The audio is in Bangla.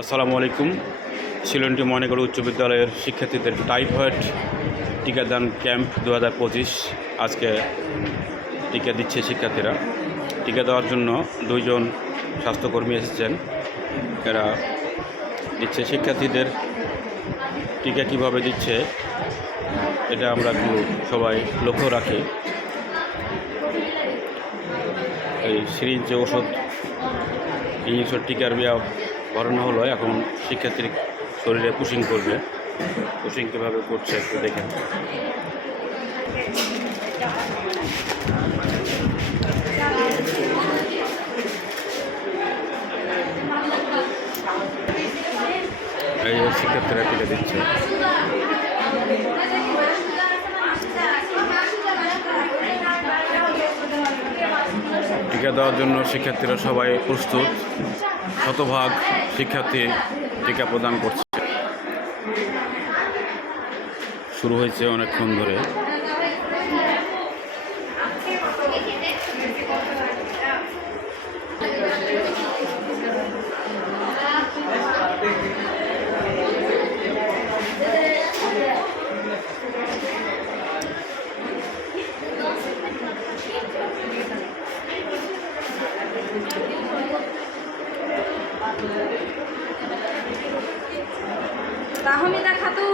আসসালামু আলাইকুম। সিলনটি ময়নাগড় উচ্চ বিদ্যালয়ের শিক্ষার্থীদের টাইফয়েড টিকাদান ক্যাম্প 2025 আজকে টিকা দিচ্ছে শিক্ষার্থীরা। টিকা দেওয়ার জন্য দুইজন স্বাস্থ্যকর্মী এসেছেন। এরা দিচ্ছে শিক্ষার্থীদের। টিকা কিভাবে দিচ্ছে এটা আমরা একটু সবাই লক্ষ্য রাখি। এই সিরিঞ্জ ওষুধ ইঞ্জেকশন টিকার ভরানো হলো। এখন শিক্ষার্থীর শরীরে পুশিং করবে। পুশিং কীভাবে করছে একটু দেখেন। এই শিক্ষার্থীরা টিকা দিচ্ছে। টিকা দেওয়ার জন্য শিক্ষার্থীরা সবাই প্রস্তুত। শতভাগ শিক্ষার্থী টিকা প্রদান করছে। শুরু হয়েছে অনেকক্ষণ ধরে। তাহমিদা খাতুন